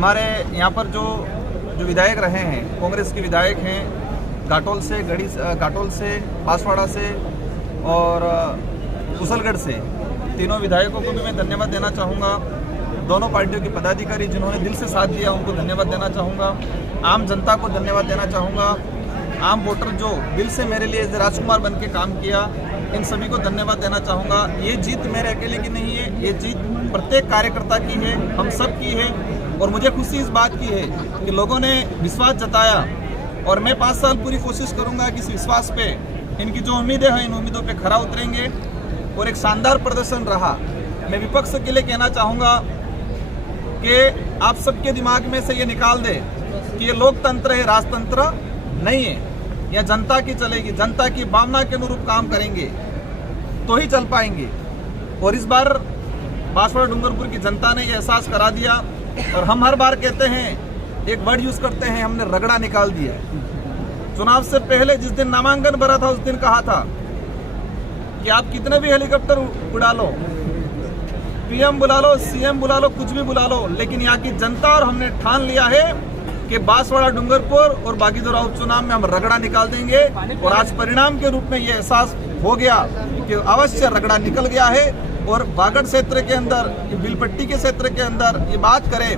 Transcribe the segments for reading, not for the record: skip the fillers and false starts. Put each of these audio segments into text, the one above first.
हमारे यहाँ पर जो विधायक रहे हैं, कांग्रेस के विधायक हैं, घाटोल से, बांसवाड़ा से और कुशलगढ़ से, तीनों विधायकों को भी मैं धन्यवाद देना चाहूँगा। दोनों पार्टियों के पदाधिकारी जिन्होंने दिल से साथ दिया उनको धन्यवाद देना चाहूँगा। आम जनता को धन्यवाद देना चाहूँगा। आम वोटर जो दिल से मेरे लिए राजकुमार बन के काम किया, इन सभी को धन्यवाद देना चाहूँगा। ये जीत मेरे अकेले की नहीं है, ये जीत प्रत्येक कार्यकर्ता की है, हम सब की है। और मुझे खुशी इस बात की है कि लोगों ने विश्वास जताया और मैं 5 साल पूरी कोशिश करूँगा कि इस विश्वास पे, इनकी जो उम्मीदें हैं, इन उम्मीदों पे खरा उतरेंगे। और एक शानदार प्रदर्शन रहा। मैं विपक्ष के लिए कहना चाहूँगा कि आप सबके दिमाग में से ये निकाल दे कि ये लोकतंत्र है, राजतंत्र नहीं है। यह जनता की चलेगी, जनता की भावना के अनुरूप काम करेंगे तो ही चल पाएंगे। और इस बार बांसवाड़ा डूंगरपुर की जनता ने यह एहसास करा दिया। और हम हर बार कहते हैं, एक वर्ड यूज करते हैं, हमने रगड़ा निकाल दिया। चुनाव से पहले जिस दिन नामांकन भरा था उस दिन कहा था कि आप कितने भी हेलीकॉप्टर उड़ा लो, पीएम बुला लो, सीएम बुला लो, कुछ भी बुला लो, लेकिन यहाँ की जनता और हमने ठान लिया है कि बांसवाड़ा डूंगरपुर और बागीदोरा उपचुनाव में हम रगड़ा निकाल देंगे। और आज परिणाम के रूप में ये एहसास हो गया कि अवश्य रगड़ा निकल गया है। और बागड़ क्षेत्र के अंदर, बिलपट्टी के क्षेत्र के अंदर ये बात करें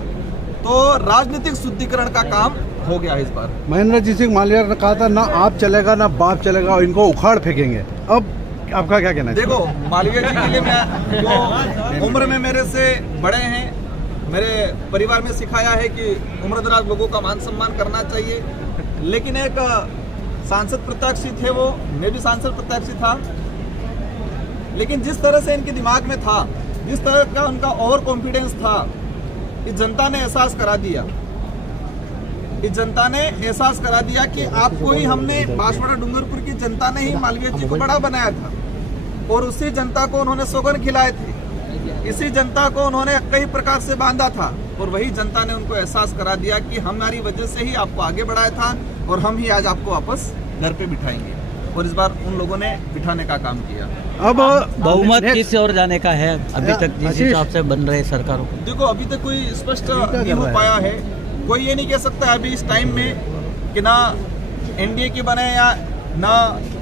तो राजनीतिक शुद्धिकरण का काम हो गया है इस बार। महेंद्र सिंह मालविया ने कहा था ना आप चलेगा ना बाप चलेगा और इनको उखाड़ फेंकेंगे। अब आपका क्या कहना है? देखो, मालविया जी के लिए मैं, जो उम्र में मेरे से बड़े हैं, मेरे परिवार में सिखाया है कि उम्रदराज लोगों का मान सम्मान करना चाहिए। लेकिन एक सांसद प्रत्याशी थे वो, मैं भी सांसद प्रत्याशी था। लेकिन जिस तरह से इनके दिमाग में था, जिस तरह का उनका ओवर कॉन्फिडेंस था, इस जनता ने एहसास करा दिया। इस जनता ने एहसास करा दिया कि आपको ही हमने, बांसवाड़ा डूंगरपुर की जनता ने ही मालविया जी को बड़ा बनाया था। और उसी जनता को उन्होंने सौगंध खिलाए थे, इसी जनता को उन्होंने कई प्रकार से बांधा था। और वही जनता ने उनको एहसास करा दिया कि हमारी वजह से ही आपको आगे बढ़ाया था और हम ही आज आपको वापस घर पे बिठाएंगे। और इस बार उन लोगों ने बिठाने का काम किया। अब बहुमत किस ओर जाने का है अभी तक जिस हिसाब से बन रहे सरकारों को? देखो, अभी तक कोई स्पष्ट नहीं हो पाया है। कोई ये नहीं कह सकता अभी इस टाइम में कि ना एनडीए की बने या ना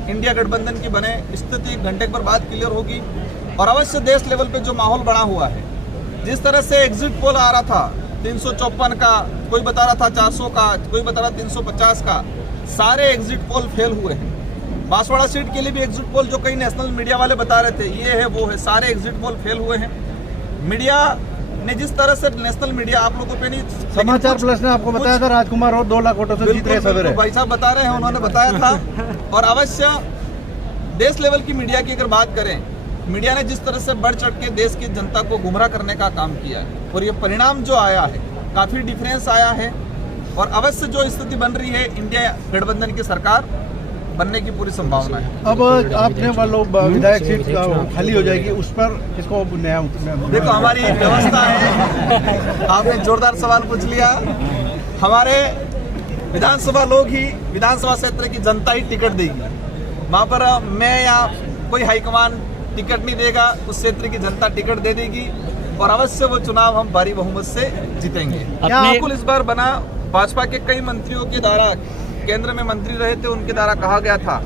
इंडिया गठबंधन की बने। स्थिति घंटे पर बाद क्लियर होगी। और अवश्य देश लेवल पे जो माहौल बना हुआ है, जिस तरह से एग्जिट पोल आ रहा था 354 का, कोई बता रहा था 400 का, कोई बता रहा 350 का, सारे एग्जिट पोल फेल हुए हैं। बांसवाड़ा सीट के लिए भी एग्जिट पोल जो कई नेशनल मीडिया वाले बता रहे थे ये है वो है, सारे एग्जिट पोल फेल हुए हैं। मीडिया ने जिस तरह से, नेशनल मीडिया आप लोगों पे नहीं, समाचार प्लस ने आपको बताया था राजकुमार और 2 लाख वोटों से जीत रहे सवेरे। भाई साहब बता रहे हैं, उन्होंने बताया था। और अवश्य देश लेवल की मीडिया की अगर बात करें, मीडिया ने जिस तरह से बढ़ चढ़ के देश की जनता को गुमराह करने का काम किया है और ये परिणाम जो आया है, काफी डिफरेंस आया है। और अवश्य जो स्थिति बन रही है, इंडिया गठबंधन की सरकार बनने की पूरी संभावना है। अब आपने वालों विधायक सीट खाली हो जाएगी, उस पर किसको नया? देखो, हमारी व्यवस्था है। आपने जोरदार सवाल पूछ लिया। हमारे विधानसभा लोग ही, विधानसभा क्षेत्र की जनता ही टिकट देगी। वहाँ पर मैं या कोई हाईकमान टिकट नहीं देगा, उस क्षेत्र की जनता टिकट दे देगी। और अवश्य वो चुनाव हम भारी बहुमत से जीतेंगे। बिल्कुल इस बार बना, भाजपा के कई मंत्रियों के द्वारा, केंद्र में मंत्री रहे थे, उनके द्वारा कहा गया था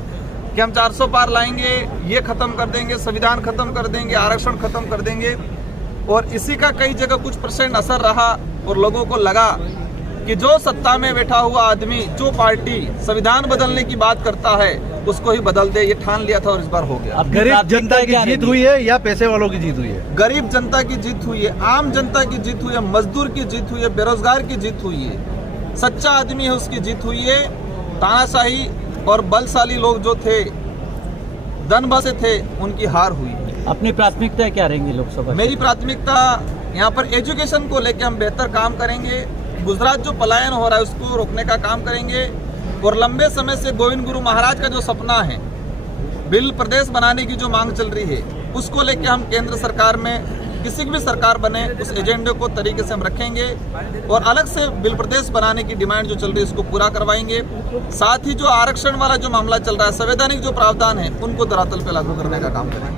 कि हम 400 पार लाएंगे, ये खत्म कर देंगे, संविधान खत्म कर देंगे, आरक्षण खत्म कर देंगे। और इसी का कई जगह कुछ % असर रहा और लोगों को लगा कि जो सत्ता में बैठा हुआ आदमी, जो पार्टी संविधान बदलने की बात करता है, उसको ही बदल दे। ये ठान लिया था और इस बार हो गया। गरीब जनता की जीत हुई है या पैसे वालों की जीत हुई है? गरीब जनता की जीत हुई है, आम जनता की जीत हुई है, मजदूर की जीत हुई है, बेरोजगार की जीत हुई है, सच्चा आदमी है उसकी जीत हुई है। तानाशाही और बलशाली लोग जो थे, धनबसे थे, उनकी हार हुई। अपनी प्राथमिकता क्या रहेंगी लोकसभा? मेरी प्राथमिकता यहाँ पर एजुकेशन को लेकर हम बेहतर काम करेंगे। गुजरात जो पलायन हो रहा है उसको रोकने का काम करेंगे। और लंबे समय से गोविंद गुरु महाराज का जो सपना है, बिल प्रदेश बनाने की जो मांग चल रही है, उसको लेकर हम केंद्र सरकार में, किसी की भी सरकार बने, उस एजेंडे को तरीके से हम रखेंगे। और अलग से बिल प्रदेश बनाने की डिमांड जो चल रही है उसको पूरा करवाएंगे। साथ ही जो आरक्षण वाला जो मामला चल रहा है, संवैधानिक जो प्रावधान है, उनको धरातल पे लागू करने का काम करेंगे।